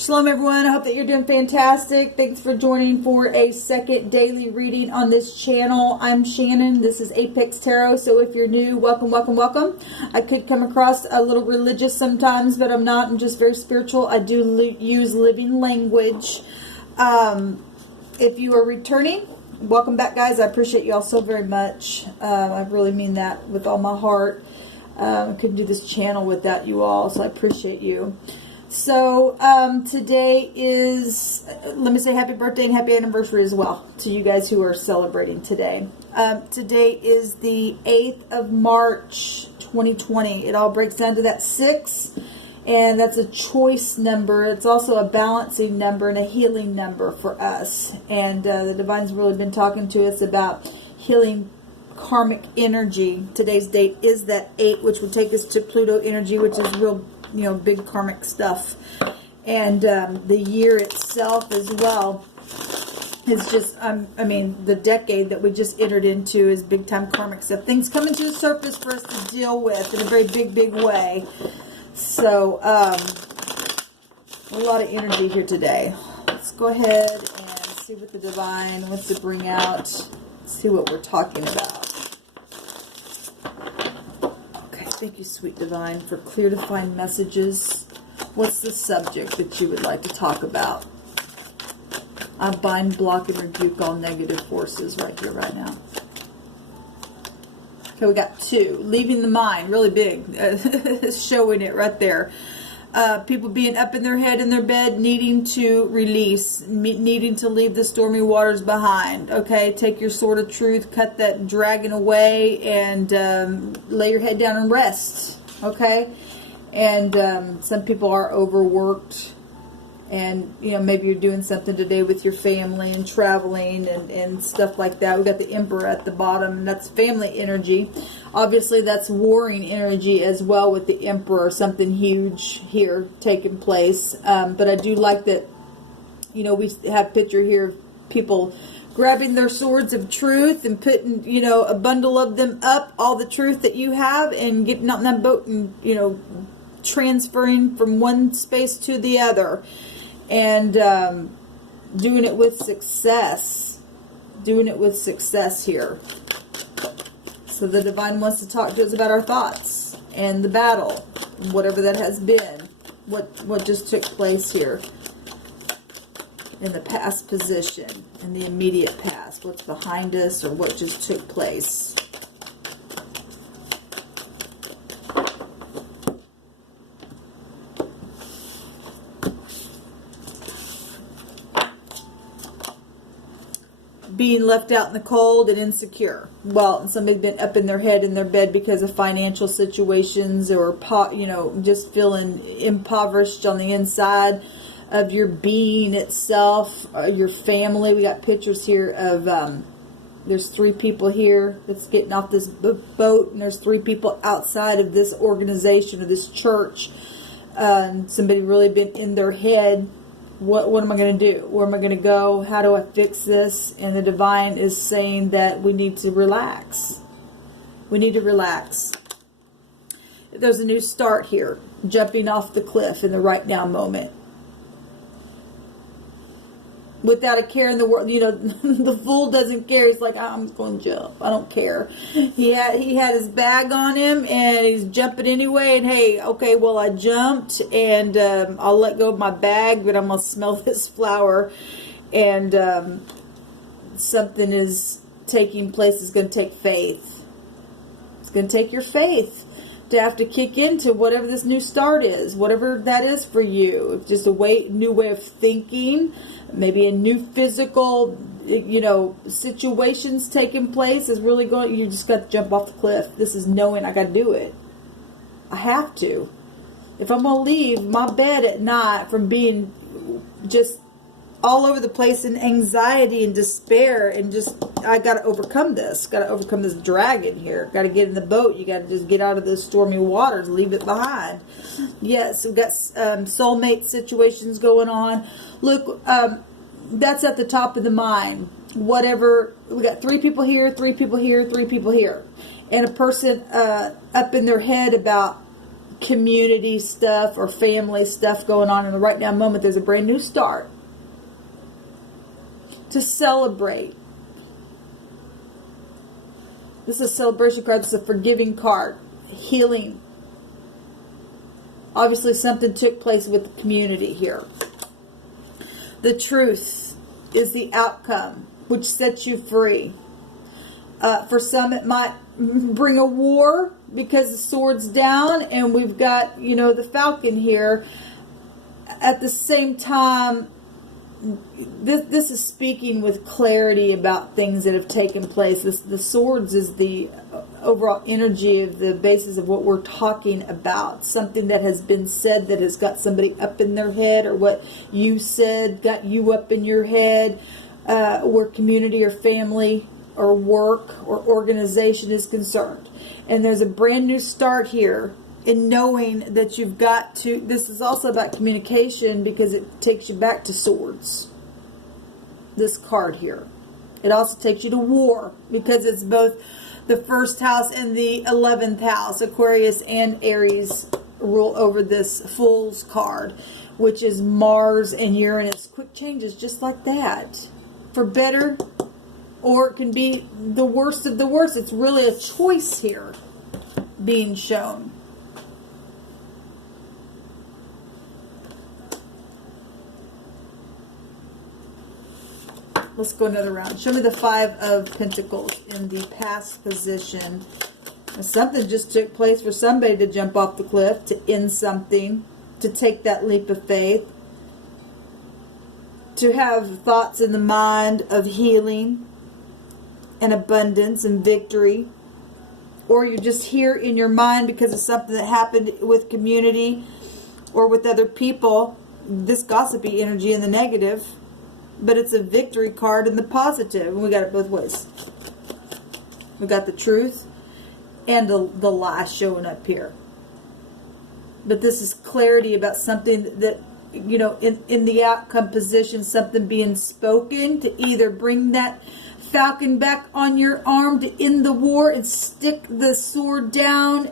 Shalom everyone, I hope that you're doing fantastic. Thanks for joining for a second daily reading on this channel. I'm Shannon, this is Apex Tarot, so if you're new, welcome, welcome, welcome. I could come across a little religious sometimes, but I'm not. I'm just very spiritual. I do use living language. If you are returning, welcome back guys. I appreciate you all so very much. I really mean that with all my heart. I couldn't do this channel without you all, so I appreciate you. So today is, let me say happy birthday and happy anniversary as well to you guys who are celebrating today. Today is the 8th of March 2020. It all breaks down to that 6, and that's a choice number. It's also a balancing number and a healing number for us. And the Divine's really been talking to us about healing karmic energy. Today's date is that 8, which would take us to Pluto energy, which is real, you know, big karmic stuff. And the year itself as well is just, I mean, the decade that we just entered into is big time karmic stuff. Things coming to the surface for us to deal with in a very big, big way. So, a lot of energy here today. Let's go ahead and see what the Divine wants to bring out. See what we're talking about. Thank you, sweet Divine, for clear defined messages. What's the subject that you would like to talk about? I bind, block, and rebuke all negative forces right here, right now. Okay, we got 2. Leaving the mind, really big. Showing it right there. People being up in their head in their bed, needing to release, needing to leave the stormy waters behind. Okay, take your sword of truth, cut that dragon away, and lay your head down and rest. Okay, and some people are overworked, and you know, maybe you're doing something today with your family and traveling and stuff like that. We got the Emperor at the bottom, and that's family energy. Obviously, that's warring energy as well with the Emperor. Something huge here taking place. But I do like that, you know, we have a picture here of people grabbing their swords of truth and putting, you know, a bundle of them up, all the truth that you have, and getting out in that boat and, you know, transferring from one space to the other. And doing it with success. Doing it with success here. So the Divine wants to talk to us about our thoughts and the battle, whatever that has been, what just took place here in the past position, in the immediate past, what's behind us or what just took place. Being left out in the cold and insecure. Well, somebody's been up in their head in their bed because of financial situations, or you know, just feeling impoverished on the inside of your being itself, your family. We got pictures here of there's 3 people here that's getting off this boat, and there's 3 people outside of this organization or this church. Somebody really been in their head. What am I going to do? Where am I going to go? How do I fix this? And the Divine is saying that we need to relax. We need to relax. There's a new start here. Jumping off the cliff in the right now moment. Without a care in the world. You know, the fool doesn't care. He's like, I'm just going to jump. I don't care. He had his bag on him, and he's jumping anyway. And hey, okay, well, I jumped, and I'll let go of my bag, but I'm going to smell this flower. And something is taking place. It's going to take faith. It's going to take your faith to have to kick into whatever this new start is, whatever that is for you. It's just a new way of thinking, maybe a new physical, you know, situations taking place is really going. You just got to jump off the cliff. This is knowing I got to do it. I have to. If I'm going to leave my bed at night from being just all over the place in anxiety and despair, and just, I got to overcome this. Got to overcome this dragon here. Got to get in the boat. You got to just get out of those stormy waters. Leave it behind. Yes, we've got soulmate situations going on. Look, that's at the top of the mind. Whatever, we got 3 people here, 3 people here, 3 people here. And a person up in their head about community stuff or family stuff going on in the right now moment. There's a brand new start to celebrate. This is a celebration card. This is a forgiving card. Healing. Obviously something took place with the community here. The truth is the outcome, which sets you free. For some, it might bring a war because the sword's down, and we've got, you know, the Falcon here. At the same time, this is speaking with clarity about things that have taken place. The swords is the overall energy of the basis of what we're talking about. Something that has been said that has got somebody up in their head, or what you said got you up in your head, where community or family or work or organization is concerned. And there's a brand new start here in knowing that you've got to, this is also about communication because it takes you back to swords. This card here. It also takes you to war because it's both the first house and the 11th house. Aquarius and Aries rule over this Fool's card, which is Mars and Uranus. Quick changes just like that. For better, or it can be the worst of the worst. It's really a choice here being shown. Let's go another round. Show me the Five of Pentacles in the past position. Something just took place for somebody to jump off the cliff, to end something, to take that leap of faith, to have thoughts in the mind of healing and abundance and victory. Or you're just here in your mind because of something that happened with community or with other people. This gossipy energy in the negative. But it's a victory card in the positive. And we got it both ways. We got the truth and the lie showing up here. But this is clarity about something that, you know, in the outcome position, something being spoken to either bring that Falcon back on your arm to end the war and stick the sword down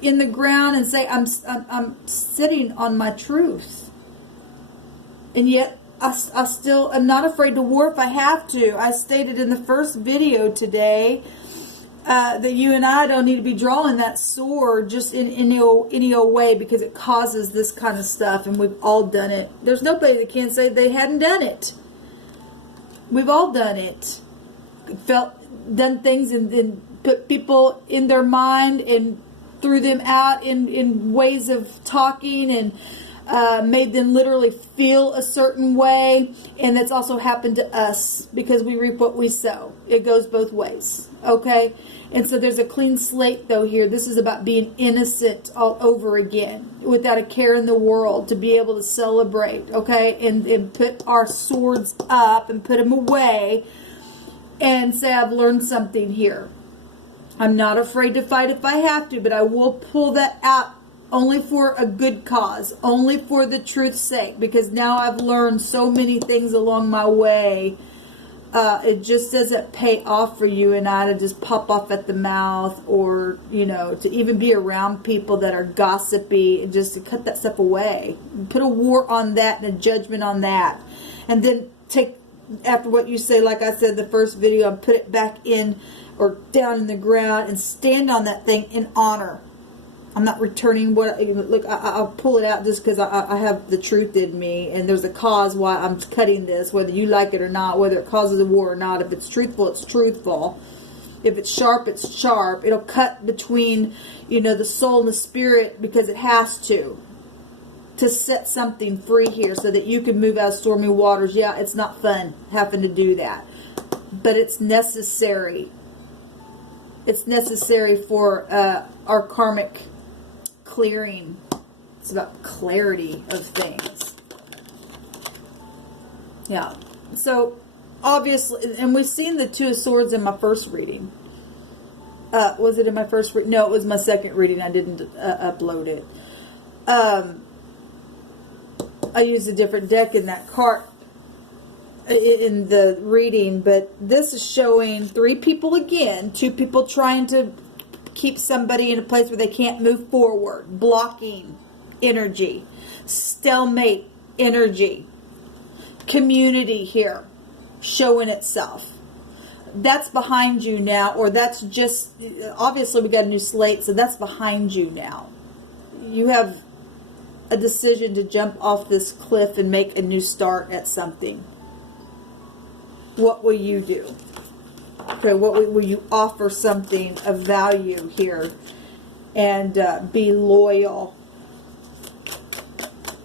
in the ground and say, I'm sitting on my truth. And yet, I still am not afraid to war if I have to. I stated in the first video today that you and I don't need to be drawing that sword just in any old way because it causes this kind of stuff, and we've all done it. There's nobody that can say they hadn't done it. We've all done it. Done things and put people in their mind and threw them out in ways of talking and made them literally feel a certain way. And that's also happened to us because we reap what we sow. It goes both ways. Okay? And so there's a clean slate though here. This is about being innocent all over again without a care in the world, to be able to celebrate, okay? And put our swords up and put them away and say, I've learned something here. I'm not afraid to fight if I have to, but I will pull that out only for a good cause, only for the truth's sake, because now I've learned so many things along my way. It just doesn't pay off for you and I to just pop off at the mouth, or, you know, to even be around people that are gossipy, and just to cut that stuff away. Put a war on that and a judgment on that. And then take, after what you say, like I said in the first video, and put it back in or down in the ground and stand on that thing in honor. I'm not returning what, look, I'll pull it out just because I have the truth in me, and there's a cause why I'm cutting this, whether you like it or not, whether it causes a war or not. If it's truthful, it's truthful. If it's sharp, it's sharp. It'll cut between, you know, the soul and the spirit, because it has to set something free here so that you can move out of stormy waters. Yeah, it's not fun having to do that, but it's necessary. It's necessary for our karmic clearing. It's about clarity of things. Yeah. So obviously, and we've seen the Two of Swords in my first reading. Was it in my first reading? No, it was my second reading. I didn't upload it. I used a different deck in that card in the reading, but this is showing three people again. Two people trying to keep somebody in a place where they can't move forward. Blocking energy. Stalemate energy. Community here showing itself. That's behind you now, or that's just, obviously we got a new slate, so that's behind you now. You have a decision to jump off this cliff and make a new start at something. What will you do? Okay, what will you offer something of value here and be loyal?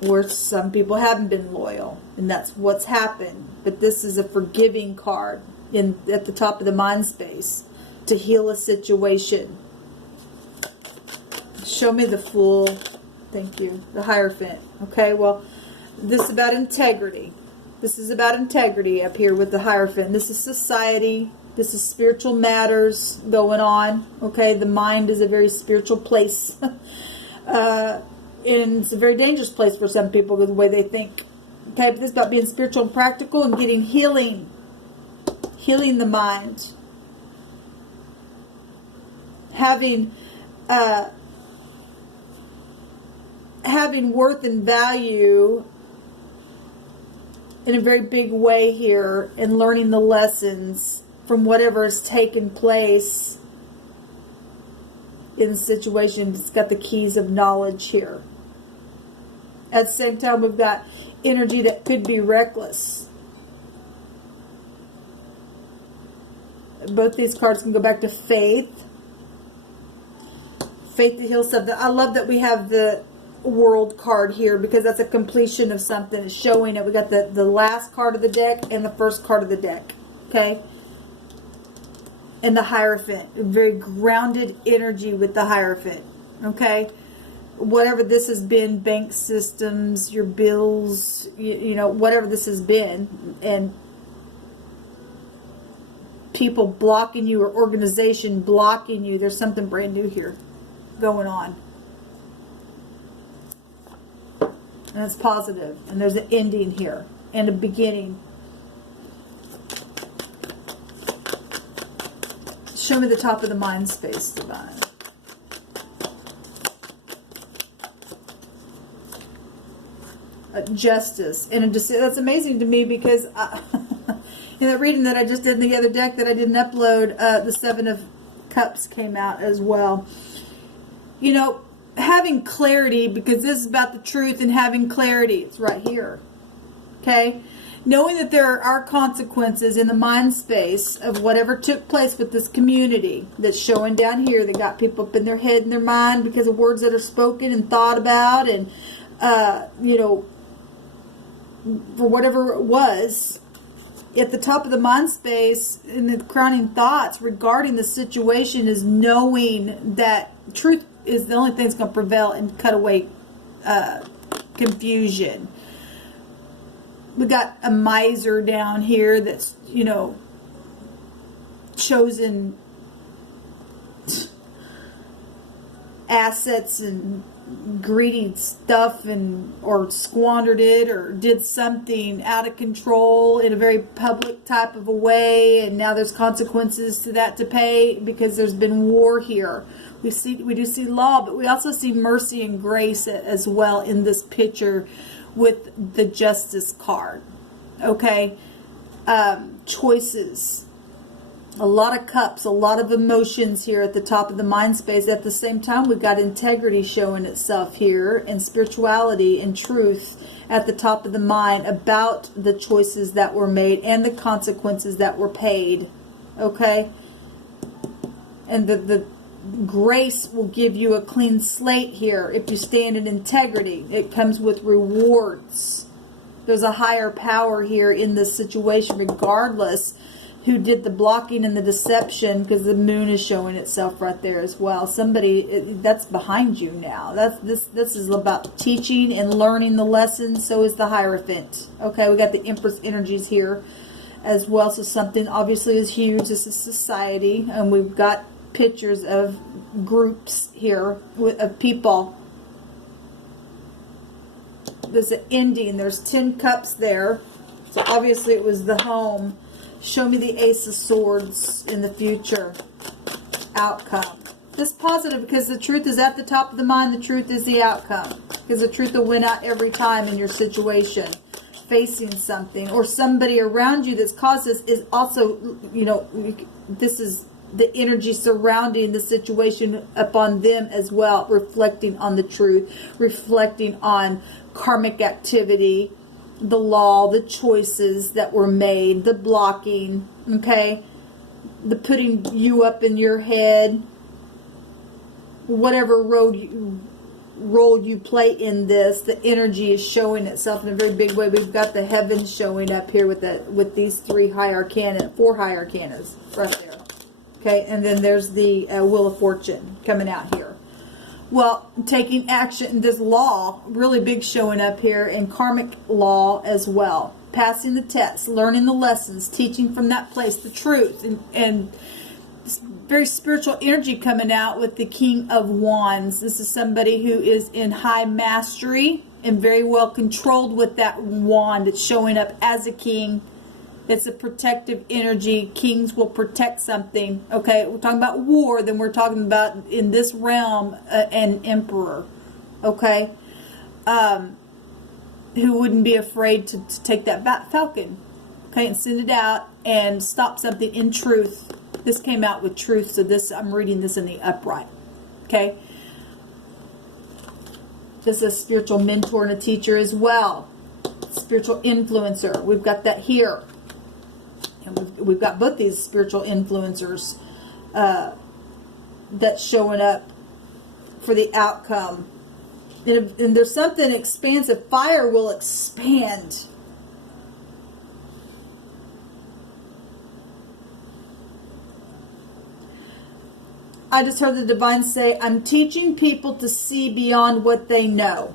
Where some people haven't been loyal, and that's what's happened. But this is a forgiving card at the top of the mind space to heal a situation. Show me the Fool. Thank you. The Hierophant. Okay, well, this is about integrity. This is about integrity up here with the Hierophant. This is society. This is spiritual matters going on. Okay, the mind is a very spiritual place. And it's a very dangerous place for some people with the way they think. Okay, but this is about being spiritual and practical and getting healing. Healing the mind. Having worth and value in a very big way here, and learning the lessons from whatever has taken place in the situation. It's got the keys of knowledge here. At the same time, we've got energy that could be reckless. Both these cards can go back to faith. Faith to heal something. I love that we have the World card here, because that's a completion of something. It's showing it. We got the last card of the deck and the first card of the deck. Okay. And the Hierophant. Very grounded energy with the Hierophant. Okay. Whatever this has been, bank systems, your bills, you know, whatever this has been, and people blocking you or organization blocking you, there's something brand new here going on. And it's positive. And there's an ending here and a beginning. Show me the top of the mind space, Divine. Justice. And that's amazing to me, because in that reading that I just did in the other deck that I didn't upload, the Seven of Cups came out as well. You know, having clarity, because this is about the truth and having clarity. It's right here. Okay? Knowing that there are consequences in the mind space of whatever took place with this community that's showing down here, that got people up in their head and their mind because of words that are spoken and thought about, and, you know, for whatever it was. At the top of the mind space, in the crowning thoughts regarding the situation, is knowing that truth is the only thing that's going to prevail and cut away confusion. We got a miser down here that's, you know, chosen assets and greedy stuff, and or squandered it, or did something out of control in a very public type of a way, and now there's consequences to that to pay, because there's been war here. We do see law, but we also see mercy and grace as well in this picture with the Justice card. Okay, choices. A lot of cups, a lot of emotions here at the top of the mind space. At the same time, we've got integrity showing itself here, and spirituality and truth at the top of the mind about the choices that were made and the consequences that were paid. Okay? And the grace will give you a clean slate here if you stand in integrity. It comes with rewards. There's a higher power here in this situation, regardless who did the blocking and the deception, because the moon is showing itself right there as well. Somebody that's behind you now. This is about teaching and learning the lessons. So is the Hierophant. Okay, we got the Empress energies here as well. So something obviously is huge. This is society, and we've got pictures of groups here of people. There's an ending. There's 10 cups there. So obviously it was the home. Show me the Ace of Swords in the future. Outcome. This positive, because the truth is at the top of the mind, the truth is the outcome. Because the truth will win out every time in your situation. Facing something, or somebody around you that's caused this is also, you know, this is the energy surrounding the situation upon them as well, reflecting on the truth, reflecting on karmic activity, the law, the choices that were made, the blocking, okay, the putting you up in your head, whatever role you play in this, the energy is showing itself in a very big way. We've got the heavens showing up here with these four high arcanas right there. Okay, and then there's the Wheel of Fortune coming out here. Well, taking action, this law, really big showing up here, and karmic law as well. Passing the test, learning the lessons, teaching from that place the truth, and very spiritual energy coming out with the King of Wands. This is somebody who is in high mastery and very well controlled with that wand. It's showing up as a king. It's a protective energy. Kings will protect something. Okay, we're talking about war, then we're talking about, in this realm, an emperor. Okay, who wouldn't be afraid to take that falcon, okay, and send it out and stop something in truth. This came out with truth, so this, I'm reading this in the upright. Okay, this is a spiritual mentor and a teacher as well. Spiritual influencer. We've got that here. And we've got both these spiritual influencers that's showing up for the outcome. And there's something expansive. Fire will expand. I just heard the divine say, I'm teaching people to see beyond what they know.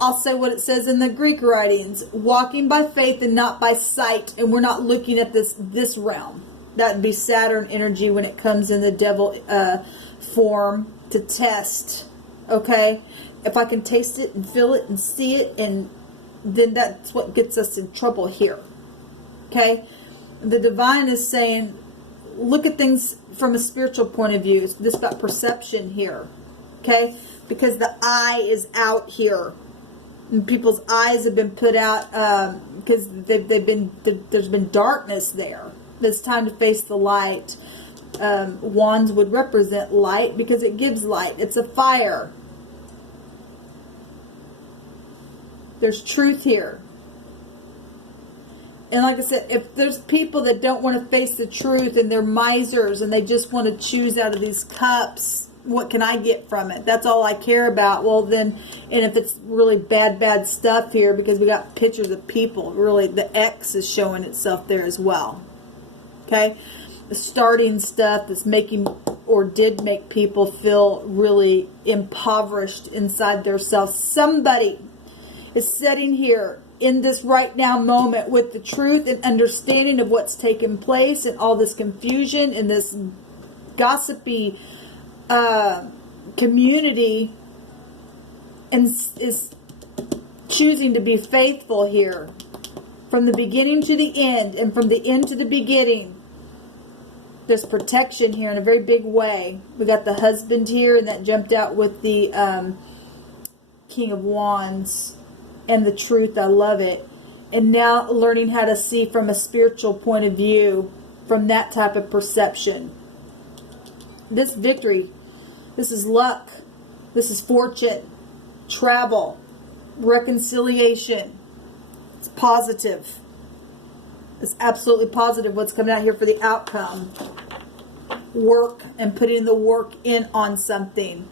I'll say what it says in the Greek writings. Walking by faith and not by sight. And we're not looking at this realm. That would be Saturn energy when it comes in the devil form to test. Okay? If I can taste it and feel it and see it, and then that's what gets us in trouble here. Okay? The divine is saying, look at things from a spiritual point of view. This is about perception here. Okay? Because the eye is out here. And people's eyes have been put out because there's been darkness there. It's time to face the light. Wands would represent light because it gives light. It's a fire. There's truth here. And like I said, if there's people that don't want to face the truth and they're misers and they just want to choose out of these cups, what can I get from it? That's all I care about. Well then, and if it's really bad stuff here, because we got pictures of people, really the X is showing itself there as well. Okay? The starting stuff that's making or did make people feel really impoverished inside themselves. Somebody is sitting here in this right now moment with the truth and understanding of what's taken place and all this confusion and this gossipy community, and is choosing to be faithful here from the beginning to the end and from the end to the beginning. There's protection here in a very big way. We got the husband here, and that jumped out with the King of Wands and the truth. I love it. And now learning how to see from a spiritual point of view, from that type of perception. This victory, this is luck, this is fortune, travel, reconciliation. It's positive. It's absolutely positive what's coming out here for the outcome. Work and putting the work in on something.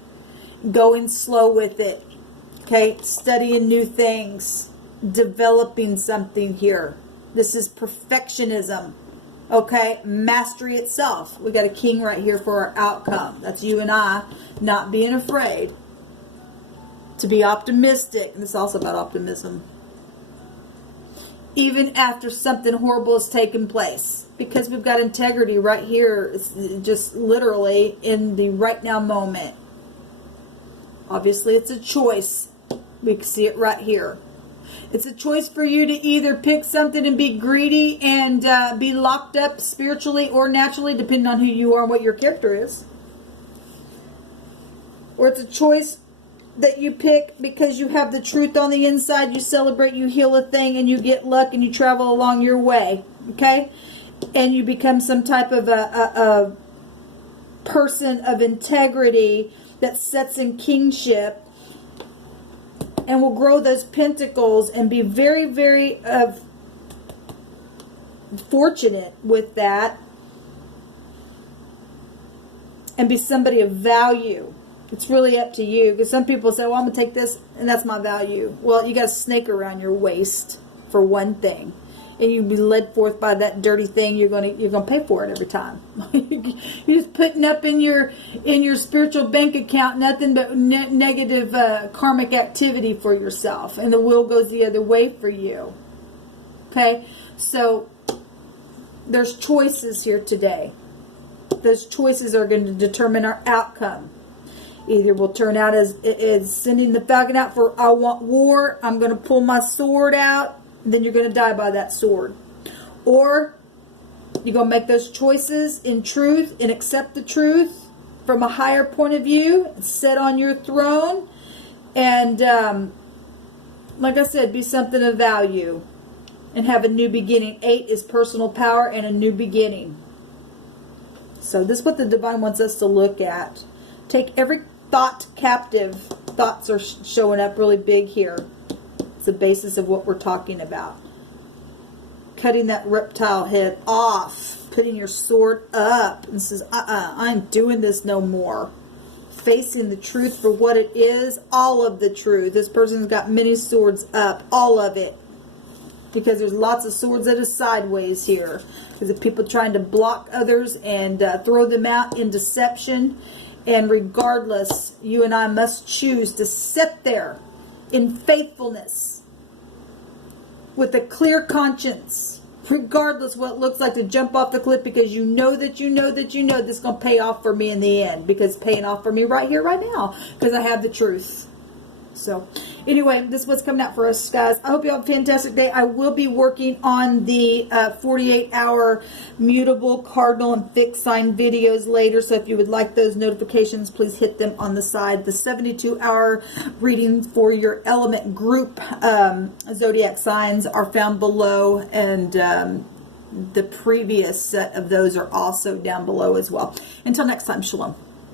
Going slow with it. Okay, studying new things. Developing something here. This is perfectionism. Okay, mastery itself. We got a king right here for our outcome. That's you and I not being afraid. To be optimistic. And this is also about optimism. Even after something horrible has taken place. Because we've got integrity right here. It's just literally in the right now moment. Obviously it's a choice. We can see it right here. It's a choice for you to either pick something and be greedy and be locked up spiritually or naturally, depending on who you are and what your character is. Or it's a choice that you pick because you have the truth on the inside, you celebrate, you heal a thing, and you get luck and you travel along your way. Okay? And you become some type of a person of integrity that sets in kingship and will grow those pentacles and be very, very fortunate with that and be somebody of value. It's really up to you, because some people say, well, I'm going to take this and that's my value. Well, you got a snake around your waist for one thing, and you be led forth by that dirty thing. You're going to pay for it every time. You're just putting up in your spiritual bank account nothing but negative karmic activity for yourself, and the wheel goes the other way for you. Okay, so there's choices here today. Those choices are going to determine our outcome. Either we'll turn out as sending the falcon out for, I want war, I'm going to pull my sword out, then you're going to die by that sword. Or you're going to make those choices in truth and accept the truth from a higher point of view, sit on your throne, and like I said, be something of value and have a new beginning. 8 is personal power and a new beginning. So this is what the divine wants us to look at. Take every thought captive. Thoughts are showing up really big here. It's the basis of what we're talking about. Cutting that reptile head off. Putting your sword up and says, I'm doing this no more. Facing the truth for what it is. All of the truth. This person's got many swords up. All of it. Because there's lots of swords that are sideways here. Because of people trying to block others and throw them out in deception. And regardless, you and I must choose to sit there in faithfulness with a clear conscience, regardless what it looks like, to jump off the cliff, because you know that you know that you know this is going to pay off for me in the end, because it's paying off for me right here, right now, because I have the truth. So anyway, this is what's coming out for us, guys. I hope you have a fantastic day. I will be working on the 48-hour mutable, cardinal, and fixed sign videos later. So if you would like those notifications, please hit them on the side. The 72-hour readings for your element group zodiac signs are found below, and the previous set of those are also down below as well. Until next time, shalom.